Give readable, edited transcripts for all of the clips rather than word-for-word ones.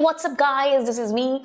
WhatsApp guys, this is me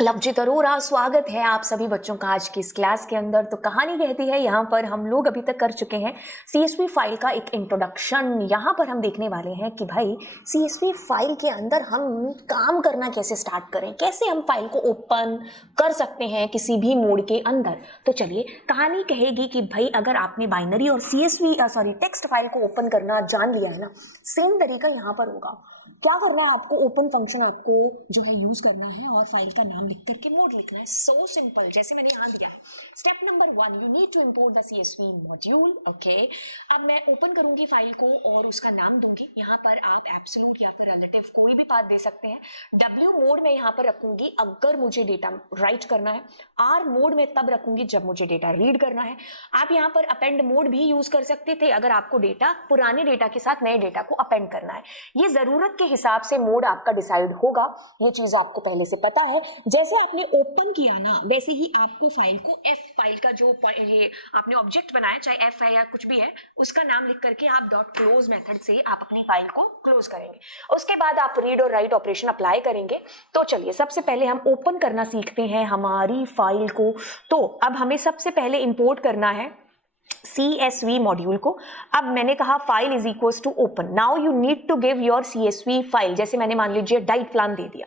Lovejeet Arora. स्वागत है आप सभी बच्चों का आज की इस क्लास के अंदर। तो कहानी कहती है यहाँ पर हम लोग अभी तक कर चुके हैं CSV फाइल का एक इंट्रोडक्शन। यहाँ पर हम देखने वाले हैं कि भाई CSV फाइल के अंदर हम काम करना कैसे स्टार्ट करें, कैसे हम फाइल को ओपन कर सकते हैं किसी भी मोड के अंदर। तो चलिए, कहानी कहेगी कि भाई अगर आपने बाइनरी और टेक्स्ट फाइल को ओपन करना जान लिया है ना, सेम तरीका यहाँ पर होगा। क्या करना है आपको, ओपन फंक्शन आपको जो है यूज करना है और फाइल का नाम लिख करके मोड लिखना है। सो सिंपल, जैसे मैंने यहाँ दिया। Step number 1, you need to import the CSV module. Okay, अब मैं ओपन करूंगी फाइल को और उसका नाम दूंगी। यहाँ पर आप एब्सोल्यूट या फिर रिलेटिव कोई भी पाथ दे सकते हैं। W मोड में यहाँ पर रखूंगी अगर मुझे डेटा राइट करना है। R मोड में तब रखूंगी जब मुझे डेटा रीड करना है। आप यहाँ पर अपेंड मोड भी यूज कर सकते थे अगर आपको डेटा पुराने डेटा के साथ नए डेटा को अपेंड करना है। ये जरूरत के हिसाब से मोड आपका डिसाइड होगा, ये चीज आपको पहले से पता है। जैसे आपने ओपन किया ना, वैसे ही आपको फाइल को फाइल का जो ये आपने ऑब्जेक्ट बनाया, चाहे F है या कुछ भी है, उसका नाम लिख करके आप डॉट क्लोज मेथड से आप अपनी फाइल को क्लोज करेंगे। उसके बाद आप रीड और राइट ऑपरेशन अप्लाई करेंगे। तो चलिए, सबसे पहले हम ओपन करना सीखते हैं हमारी फाइल को। तो अब हमें सबसे पहले इंपोर्ट करना है CSV मॉड्यूल को। अब मैंने कहा file is equals to open. Now you need to give your CSV file. जैसे मैंने मान लीजिए डाइट प्लान दे दिया,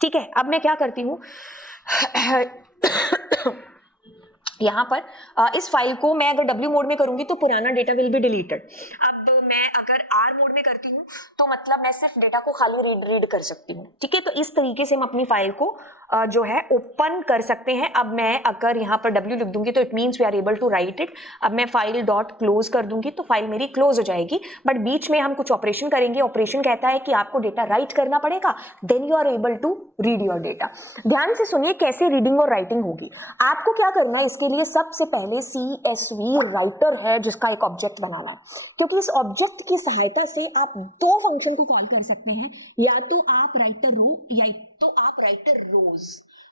ठीक है। अब मैं क्या करती हूँ यहाँ पर इस फाइल को मैं अगर W मोड में करूंगी तो पुराना डेटा विल बी डिलीटेड। अब मैं अगर R मोड में करती हूँ तो मतलब मैं सिर्फ डेटा को खाली रीड कर सकती हूँ, ठीक है। तो इस तरीके से हम अपनी फाइल को जो है ओपन कर सकते हैं। अब मैं अगर यहाँ पर W लिख दूंगी तो it means we are able to write it. अब मैं फाइल डॉट क्लोज कर दूंगी तो फाइल मेरी क्लोज हो जाएगी। बट बीच में हम कुछ ऑपरेशन करेंगे। ऑपरेशन कहता है कि आपको डेटा राइट करना पड़ेगा, then you are able to read your data. ध्यान से सुनिए कैसे रीडिंग और राइटिंग होगी। आपको क्या करना है, इसके लिए सबसे पहले CSV राइटर है जिसका एक ऑब्जेक्ट बनाना है, क्योंकि इस ऑब्जेक्ट की सहायता से आप दो फंक्शन को कॉल कर सकते हैं। या तो आप राइटर रो या तो आप राइटर रोज।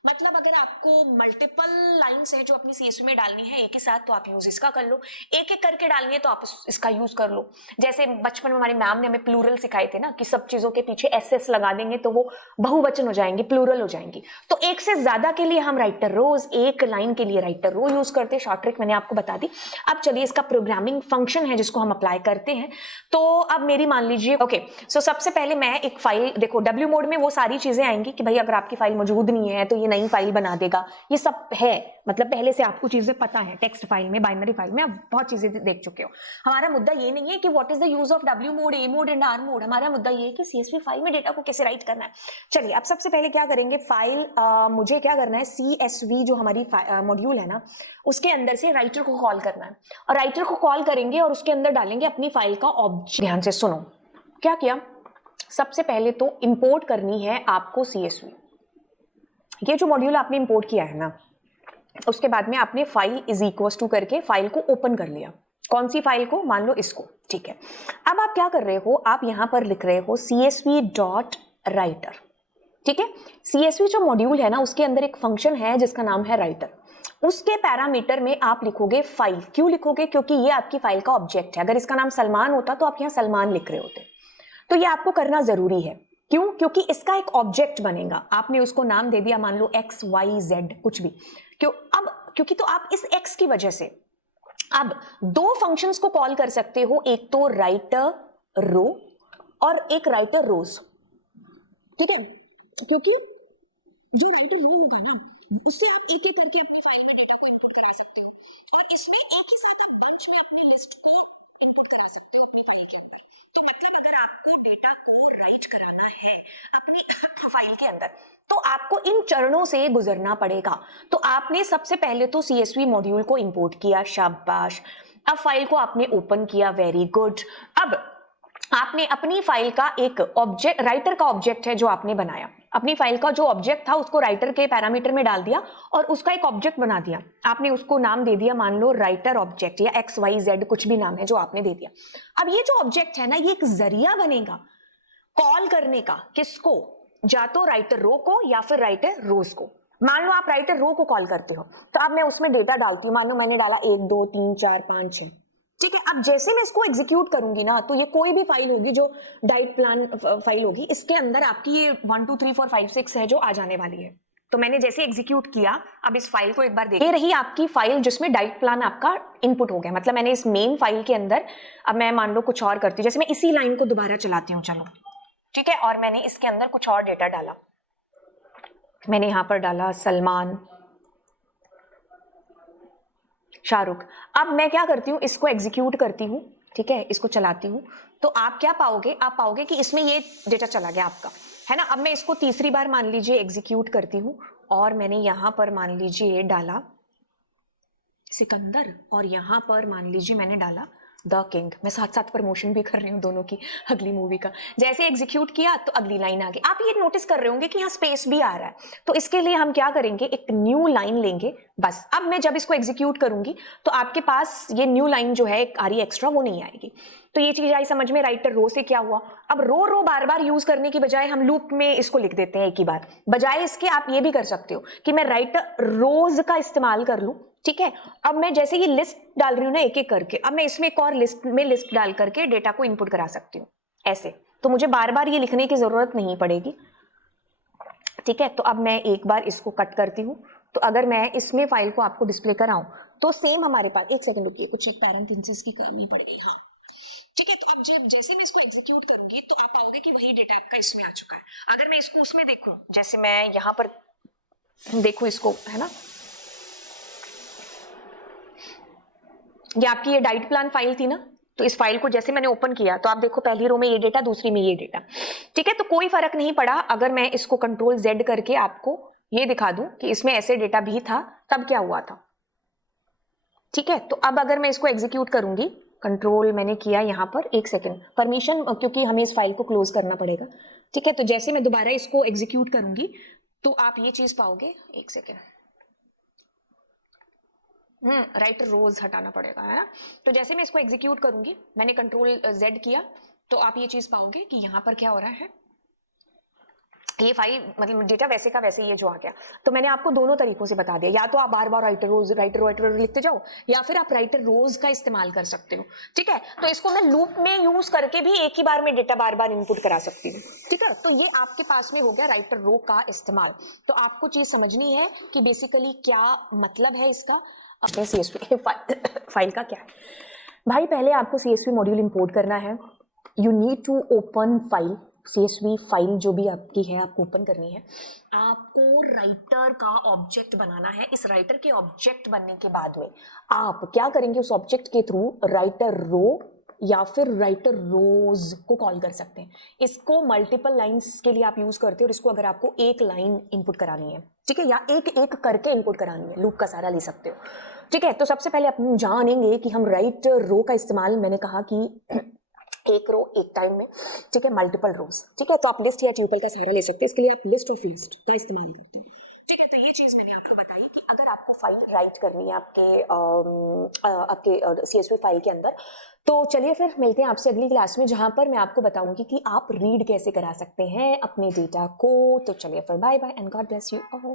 मतलब अगर आपको मल्टीपल लाइंस है जो अपनी CSV में डालनी है एक ही साथ, तो आप यूज इसका कर लो। एक एक करके डालनी है तो आप इसका यूज कर लो। जैसे बचपन में हमारी मैम ने हमें प्लूरल सिखाए थे ना, कि सब चीजों के पीछे SS लगा देंगे तो वो बहुवचन हो जाएंगे, प्लूरल हो जाएंगी। तो एक से ज्यादा के लिए हम राइटर रोज, एक लाइन के लिए राइटर रो यूज करते हैं। शॉर्ट ट्रिक मैंने आपको बता दी। अब चलिए, इसका प्रोग्रामिंग फंक्शन है जिसको हम अप्लाई करते हैं। तो अब मेरी मान लीजिए, ओके, सो सबसे पहले मैं एक फाइल, देखो W मोड में वो सारी चीजें आएंगी कि भाई अगर आपकी फाइल मौजूद नहीं है तो ये नई फाइल बना देगा। ये सब है, मतलब पहले से आपको चीजें पता है। टेक्स्ट फाइल में, बाइनरी फाइल में आप बहुत चीजें देख चुके हो। हमारा मुद्दा ये नहीं है कि what is the use of W mode, A mode and R mode. हमारा मुद्दा ये है कि CSV फाइल में डेटा को कैसे राइट करना है। चलिए, अब सबसे पहले क्या करेंगे, फाइल मुझे क्या करना है, CSV जो हमारी मॉड्यूल है ना, उसके अंदर से राइटर को कॉल करना है। और राइटर को कॉल करेंगे और उसके अंदर डालेंगे अपनी फाइल का ऑब्जेक्ट। ध्यान से सुनो, क्या किया, सबसे पहले तो इंपोर्ट करनी है आपको CSV। ये जो मॉड्यूल आपने इंपोर्ट किया है ना, उसके बाद में आपने फाइल इज इक्वल्स टू करके फाइल को ओपन कर लिया। कौन सी फाइल को, मान लो इसको, ठीक है। अब आप क्या कर रहे हो, आप यहां पर लिख रहे हो CSV डॉट राइटर, ठीक है। CSV जो मॉड्यूल है ना, उसके अंदर एक फंक्शन है जिसका नाम है राइटर। उसके पैरामीटर में आप लिखोगे फाइल। क्यों लिखोगे, क्योंकि ये आपकी फाइल का ऑब्जेक्ट है। अगर इसका नाम सलमान होता तो आप यहाँ सलमान लिख रहे होते। तो ये आपको करना जरूरी है। क्यों, क्योंकि इसका एक ऑब्जेक्ट बनेगा। आपने उसको नाम दे दिया, मान लो XYZ कुछ भी। क्यों, अब क्योंकि तो आप इस X की वजह से अब दो फंक्शंस को कॉल कर सकते हो, एक तो राइटर रो और एक राइटर रोज, ठीक है। क्योंकि जो राइटर रो होगा ना, उससे आप एक एक करके अपनी फाइल में डेटा को इनपुट करा सकते हो। और इसमें एक ही साथ आप बंच में अपनी लिस्ट को इनपुट करा सकते हो अपनी फाइल के ऊपर। तो मतलब अगर आपको डेटा को राइट कराना है अपनी फाइल के अंदर, तो आपको इन चरणों से गुजरना पड़ेगा। तो आपने सबसे पहले तो CSV मॉड्यूल को इंपोर्ट किया, शाबाश। अब फाइल को आपने ओपन किया, वेरी गुड। अब आपने अपनी फाइल का एक ऑब्जेक्ट, राइटर का ऑब्जेक्ट है जो आपने बनाया, अपनी फाइल का जो ऑब्जेक्ट था उसको राइटर के पैरामीटर में डाल दिया और उसका एक ऑब्जेक्ट बना दिया। आपने उसको नाम दे दिया, मान लो राइटर ऑब्जेक्ट या XYZ कुछ भी नाम है जो आपने दे दिया। अब ये जो ऑब्जेक्ट है ना, ये एक जरिया बनेगा कॉल करने का। किसको, या तो राइटर रो को या फिर राइटर रोज को। मान लो आप राइटर रो को कॉल करते हो, तो अब मैं उसमें डेटा डालती हूँ। मान लो मैंने डाला 1 2 3 4 5 6, ठीक है। अब जैसे मैं इसको एग्जीक्यूट करूंगी ना, तो ये कोई भी फाइल होगी जो डाइट प्लान फाइल होगी, इसके अंदर आपकी ये 1 2 3 4 5 6 है जो आ जाने वाली है। तो मैंने जैसे एग्जीक्यूट किया, अब इस फाइल को एक बार देखिए, ये रही आपकी फाइल जिसमें डाइट प्लान आपका इनपुट हो गया। मतलब मैंने इस मेन फाइल के अंदर, अब मैं मान लो कुछ और करती हूँ, जैसे मैं इसी लाइन को दोबारा चलाती हूँ, चलो ठीक है, और मैंने इसके अंदर कुछ और डेटा डाला। मैंने यहां पर डाला सलमान, शाहरुख। अब मैं क्या करती हूँ, इसको एग्जीक्यूट करती हूँ, ठीक है, इसको चलाती हूँ, तो आप क्या पाओगे, आप पाओगे कि इसमें ये डेटा चला गया आपका, है ना। अब मैं इसको तीसरी बार मान लीजिए एग्जीक्यूट करती हूँ, और मैंने यहां पर मान लीजिए डाला सिकंदर, और यहां पर मान लीजिए मैंने डाला द किंग। मैं साथ साथ प्रमोशन भी कर रही हूँ दोनों की, अगली मूवी का। जैसे एग्जीक्यूट किया तो अगली लाइन आ गई। आप ये नोटिस कर रहे होंगे कि यहाँ स्पेस भी आ रहा है। तो इसके लिए हम क्या करेंगे, एक न्यू लाइन लेंगे बस। अब मैं जब इसको एग्जीक्यूट करूंगी तो आपके पास ये न्यू लाइन जो है आ रही एक्स्ट्रा, वो नहीं आएगी। तो ये चीज आई समझ में, राइटर रो से क्या हुआ। अब रो बार बार यूज करने की बजाय हम लूप में इसको लिख देते हैं एक ही बार। बजाय इसके आप ये भी कर सकते हो कि मैं राइटर रोज का इस्तेमाल कर लूं, ठीक है। अब मैं जैसे ये लिस्ट डाल रही हूँ ना एक एक करके, अब मैं इसमें एक और लिस्ट डाल करके डेटा को इनपुट करा सकती हूँ ऐसे। तो मुझे बार बार ये लिखने की जरूरत नहीं पड़ेगी, ठीक है। तो अब मैं एक बार इसको कट करती हूँ। तो अगर मैं इसमें फाइल को आपको डिस्प्ले कराऊं तो सेम हमारे पास, एक सेकंड रुकिए, कुछ एक पैरेंथेसिस की करनी पड़ेगी, हाँ ठीक है। तो अब जब जैसे मैं इसको एग्जीक्यूट करूंगी तो आप पाओगे कि वही डेटा आपका इसमें आ चुका है। अगर मैं इसको उसमें देखूं, जैसे मैं यहाँ पर देखूं इसको, है ना, ये आपकी ये डाइट प्लान फाइल थी ना, तो इस फाइल को जैसे मैंने ओपन किया तो आप देखो पहली रो में ये डेटा, दूसरी में ये डेटा, ठीक है। तो कोई फर्क नहीं पड़ा अगर मैं इसको कंट्रोल Z करके आपको ये दिखा दूं कि इसमें ऐसे डेटा भी था, तब क्या हुआ था, ठीक है। तो अब अगर मैं इसको एग्जीक्यूट करूंगी, कंट्रोल मैंने किया यहाँ पर, एक सेकेंड परमिशन, क्योंकि हमें इस फाइल को क्लोज करना पड़ेगा, ठीक है। तो जैसे मैं दोबारा इसको एग्जीक्यूट करूंगी तो आप ये चीज पाओगे, एक सेकेंड, राइटर रोज हटाना पड़ेगा, है ना। तो जैसे मैं इसको एग्जीक्यूट करूंगी, मैंने कंट्रोल Z किया, तो आप ये चीज पाओगे कि यहाँ पर क्या हो रहा है, ये फाइल मतलब डेटा वैसे का वैसे ये जो आ गया। तो मैंने आपको दोनों तरीकों से बता दिया, या तो आप बार बार राइटर रोज लिखते जाओ, या फिर आप राइटर रोज का इस्तेमाल कर सकते हो, ठीक है। तो इसको मैं लूप में यूज करके भी एक ही बार में डेटा बार बार इनपुट करा सकती हूँ, ठीक है। तो ये आपके पास में हो गया राइटर रो का इस्तेमाल। तो आपको चीज समझनी है कि बेसिकली क्या मतलब है इसका। अपने CSV फाइल का क्या है भाई, पहले आपको CSV मॉड्यूल इंपोर्ट करना है। You need to open file, CSV file जो भी आपकी है आपको ओपन करनी है। आपको राइटर का ऑब्जेक्ट बनाना है। इस राइटर के ऑब्जेक्ट बनने के बाद में आप क्या करेंगे, उस ऑब्जेक्ट के थ्रू राइटर रो या फिर राइटर रोज को कॉल कर सकते हैं। इसको मल्टीपल लाइंस के लिए आप यूज करते हो, और इसको अगर आपको एक लाइन इनपुट करानी है, ठीक है, या एक एक करके इनपुट करानी है, लूप का सारा ले सकते हो, ठीक है। तो सबसे पहले अपन जानेंगे कि हम राइट रो का इस्तेमाल, मैंने कहा कि एक रो एक टाइम में, ठीक है, मल्टीपल रोज, ठीक है। तो आप लिस्ट या ट्यूपल का सहारा ले सकते हैं, इसके लिए आप लिस्ट ऑफ लिस्ट का इस्तेमाल करते हैं, ठीक है। तो ये चीज मैंने आपको बताई कि अगर आपको फाइल राइट करनी है आपके CSV फाइल के अंदर, तो चलिए फिर मिलते हैं आपसे अगली क्लास में, जहां पर मैं आपको बताऊंगी कि आप रीड कैसे करा सकते हैं अपने डेटा को। तो चलिए फिर, bye bye and God bless you all.